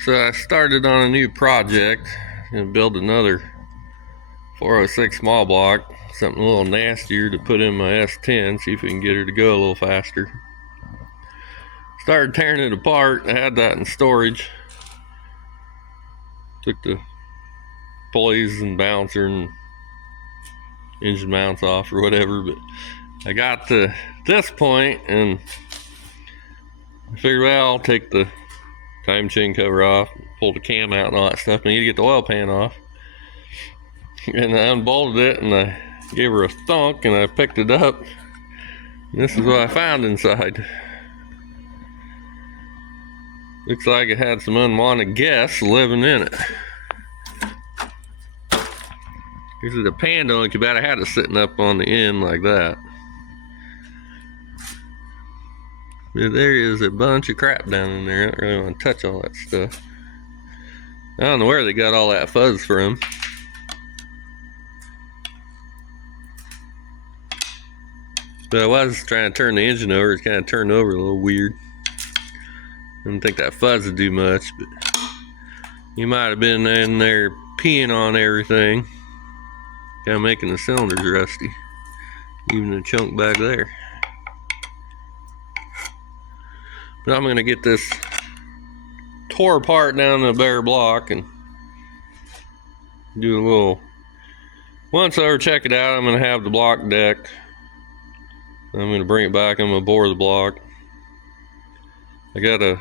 So I started on a new project and build another 406 small block, something a little nastier to put in my S10, see if we can get her to go a little faster. Started tearing it apart. I had that in storage. Took the pulleys and bouncer and engine mounts off or whatever, but I got to this point and I figured, well, I'll take the time chain cover off, pull the cam out and all that stuff. I need to get the oil pan off. And I unbolted it and I gave her a thunk and I picked it up. And this is what I found inside. Looks like it had some unwanted guests living in it. This is a pan, don't look too bad. I had it sitting up on the end like that. But there is a bunch of crap down in there. I don't really want to touch all that stuff. I don't know where they got all that fuzz from. But I was trying to turn the engine over. It's kind of turned over a little weird. I didn't think that fuzz would do much, but you might have been in there peeing on everything. Kind of making the cylinders rusty. Even the chunk back there. But I'm going to get this tore apart down to a bare block and do a little. Once I check it out, I'm going to have the block decked. I'm going to bring it back. I'm going to bore the block. I got a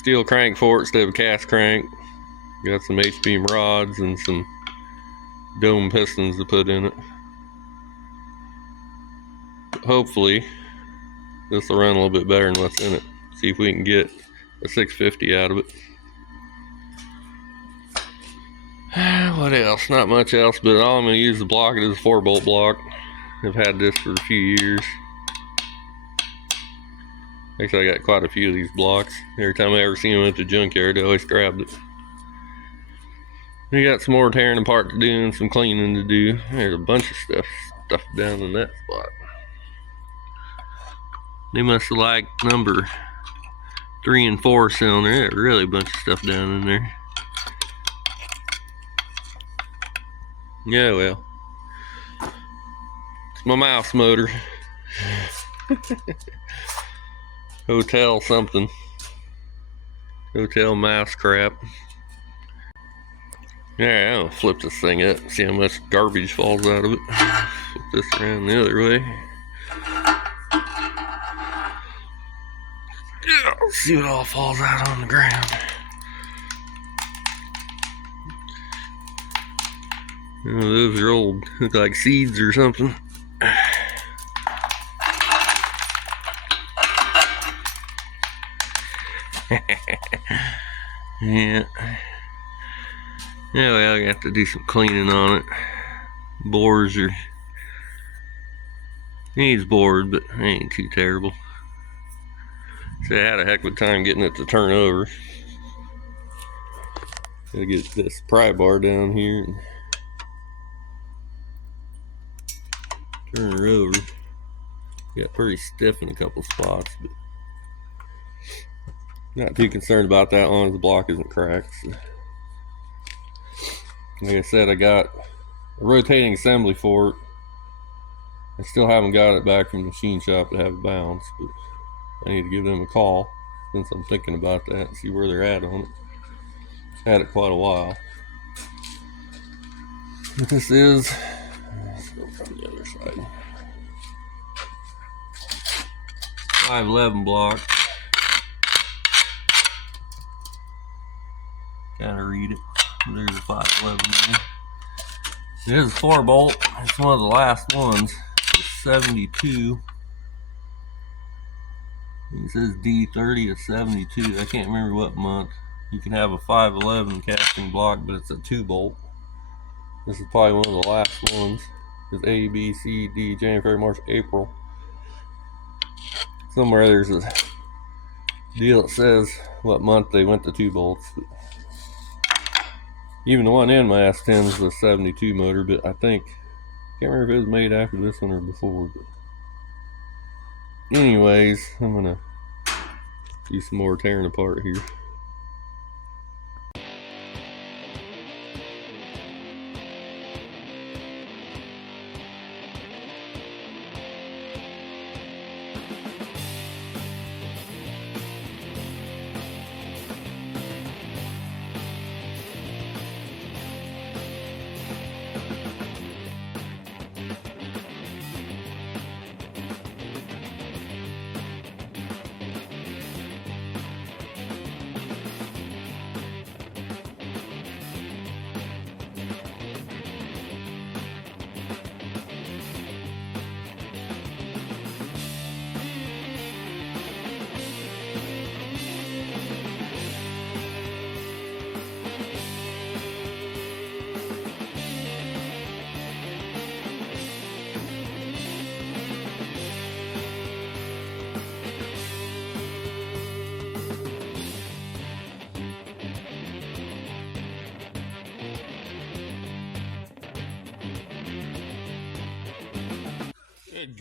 steel crank for it instead of a cast crank. Got some H-beam rods and some dome pistons to put in it. Hopefully this will run a little bit better than what's in it. See if we can get a 650 out of it. What else? Not much else, but all I'm going to use the block is a 4-bolt block. I've had this for a few years. Actually, I got quite a few of these blocks. Every time I ever see them at the junkyard, I always grabbed it. We got some more tearing apart to do and some cleaning to do. There's a bunch of stuff down in that spot. They must have liked number 3 and 4 cylinder. There's really a bunch of stuff down in there. Yeah, well. It's my mouse motor. Hotel something. Hotel mouse crap. Yeah, I'll flip this thing up, see how much garbage falls out of it. Flip this around the other way. Yeah, let's see what all falls out on the ground. Oh, those are old, look like seeds or something. Yeah. Yeah, well, I got to do some cleaning on it. Bores are. Needs bored, but it ain't too terrible. So I had a heck of a time getting it to turn over. Gotta get this pry bar down here and turn her over. Got pretty stiff in a couple spots, but not too concerned about that as long as the block isn't cracked. So. Like I said, I got a rotating assembly for it. I still haven't got it back from the machine shop to have it bounced, but I need to give them a call since I'm thinking about that and see where they're at on it. Had it quite a while. But this is, let's go from the other side. 511 block. Gotta read it. There's a 511 there. It is a 4-bolt. It's one of the last ones. It's 72. It says D30 of 72. I can't remember what month. You can have a 511 casting block, but it's a 2-bolt. This is probably one of the last ones. It's A, B, C, D, January, February, March, April. Somewhere there's a deal that says what month they went to 2 bolts. But even the one in my S10 is a 72 motor, but I think, can't remember if it was made after this one or before. But anyways, I'm gonna do some more tearing apart here.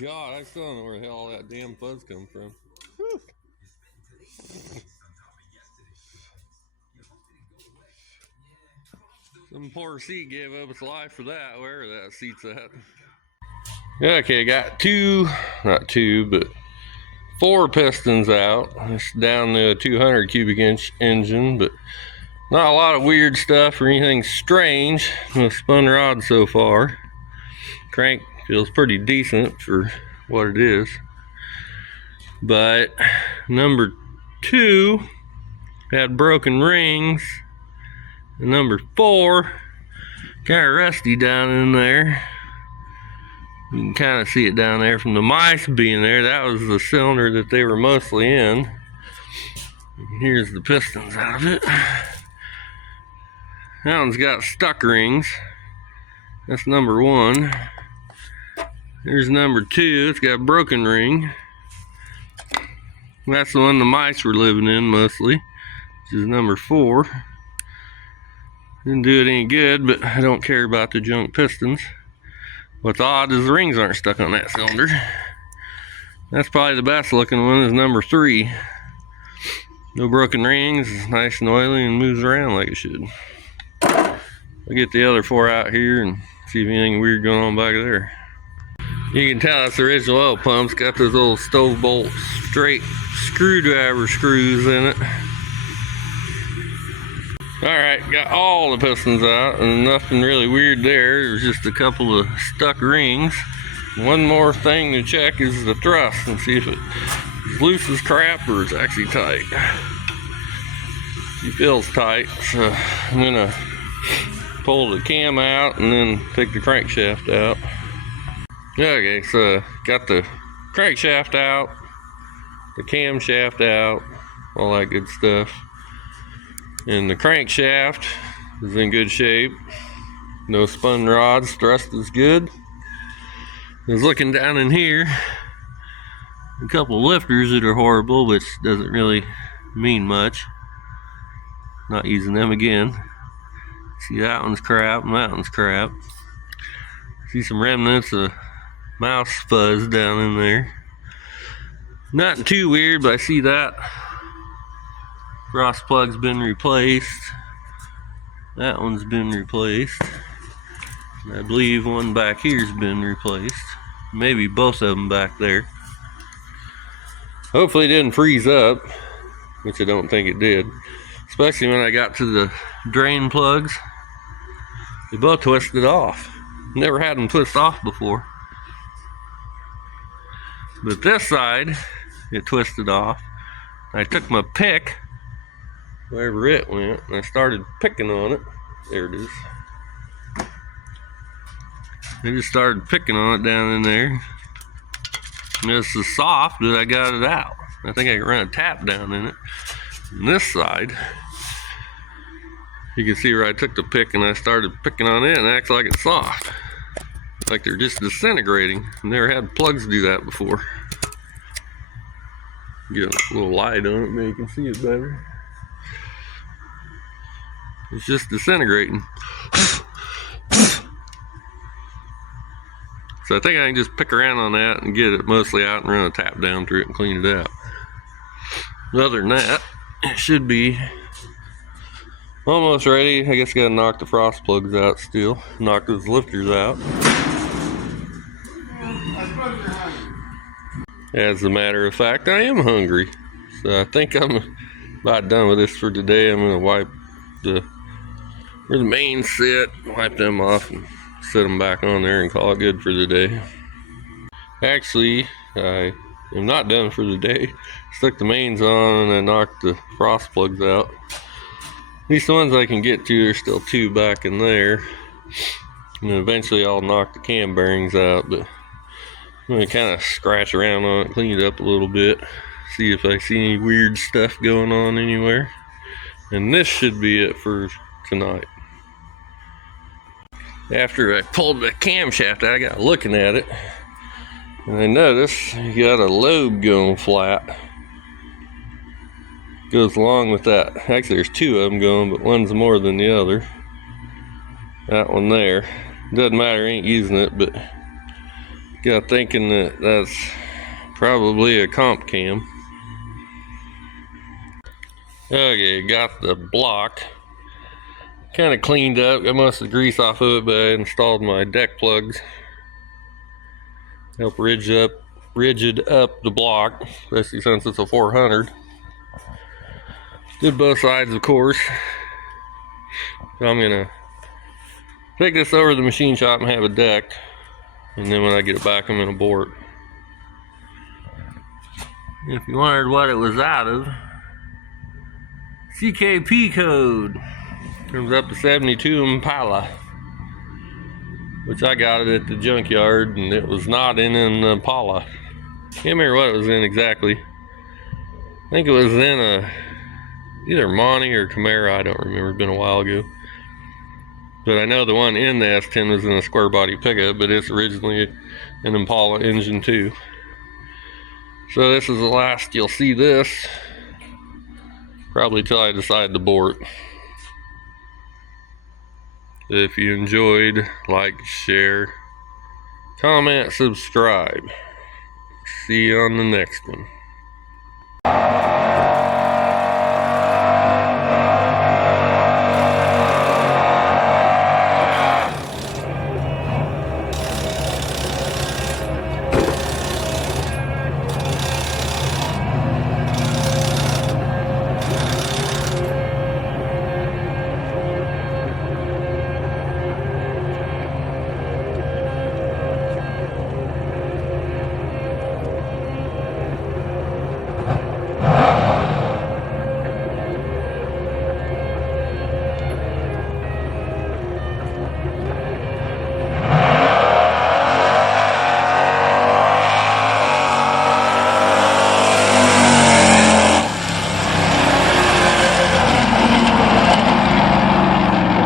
God, I still don't know where the hell all that damn fuzz come from. Whew. Some poor seat gave up its life for that, wherever that seat's at. Okay, got not two, but 4 pistons out. It's down to a 200 cubic inch engine, but not a lot of weird stuff or anything strange with spun rod so far. Crank feels pretty decent for what it is. But number 2 had broken rings. And number 4, kind of rusty down in there. You can kind of see it down there from the mice being there. That was the cylinder that they were mostly in. And here's the pistons out of it. That one's got stuck rings. That's number 1. Here's number 2. It's got a broken ring. That's the one the mice were living in mostly, which is number 4. Didn't do it any good, but I don't care about the junk pistons. What's odd is the rings aren't stuck on that cylinder. That's probably the best looking one, is number 3. No broken rings, it's nice and oily and moves around like it should. I'll get the other 4 out here and see if anything weird going on back there. You can tell it's the original oil pump. It's got those old stove bolt straight screwdriver screws in it. Alright, got all the pistons out and nothing really weird there. There's just a couple of stuck rings. One more thing to check is the thrust and see if it's loose as crap or it's actually tight. She feels tight, so I'm gonna pull the cam out and then take the crankshaft out. Okay, so got the crankshaft out, the camshaft out, all that good stuff. And the crankshaft is in good shape. No spun rods, thrust is good. I was looking down in here, a couple lifters that are horrible, which doesn't really mean much. Not using them again. See, that one's crap and that one's crap. See some remnants of mouse fuzz down in there. Nothing too weird, but I see that cross plug's been replaced. That one's been replaced. And I believe one back here's been replaced. Maybe both of them back there. Hopefully it didn't freeze up, which I don't think it did. Especially when I got to the drain plugs. They both twisted off. Never had them twist off before. But this side, it twisted off. I took my pick, wherever it went, and I started picking on it. There it is. I just started picking on it down in there. And it's so soft that I got it out. I think I can run a tap down in it. And this side, you can see where I took the pick and I started picking on it and it acts like it's soft. Like they're just disintegrating. Never had plugs do that before. Get a little light on it, maybe you can see it better. It's just disintegrating. So I think I can just pick around on that and get it mostly out and run a tap down through it and clean it out. Other than that, it should be almost ready. I guess I gotta knock the frost plugs out still. Knock those lifters out. As a matter of fact, I am hungry. So I think I'm about done with this for today. I'm gonna wipe where the mains sit, wipe them off and set them back on there and call it good for the day. Actually, I am not done for the day. Stuck the mains on and I knocked the frost plugs out. At least the ones I can get to, there's still 2 back in there. And eventually I'll knock the cam bearings out, but I'm gonna kind of scratch around on it, clean it up a little bit, see if I see any weird stuff going on anywhere. And this should be it for tonight. After I pulled the camshaft out, I got looking at it, and I noticed you got a lobe going flat. Goes along with that. Actually, there's 2 of them going, but one's more than the other. That one there. Doesn't matter, I ain't using it, but Got thinking that that's probably a comp cam. Okay, got the block kind of cleaned up. Got most of the grease off of it, but I installed my deck plugs. Help rigid up the block, especially since it's a 400. Did both sides, of course. So I'm gonna take this over to the machine shop and have a deck, and then when I get it back, I'm gonna bore it. If you wondered what it was out of, CKP code comes up to 72 Impala, which I got it at the junkyard, and it was not in an Impala. Can't remember what it was in exactly. I think it was in a either Monty or Camaro. I don't remember. It's been a while ago. But I know the one in the S10 was in a square body pickup, but it's originally an Impala engine too. So this is the last you'll see this, probably till I decide to bore it. If you enjoyed, like, share, comment, subscribe. See you on the next one.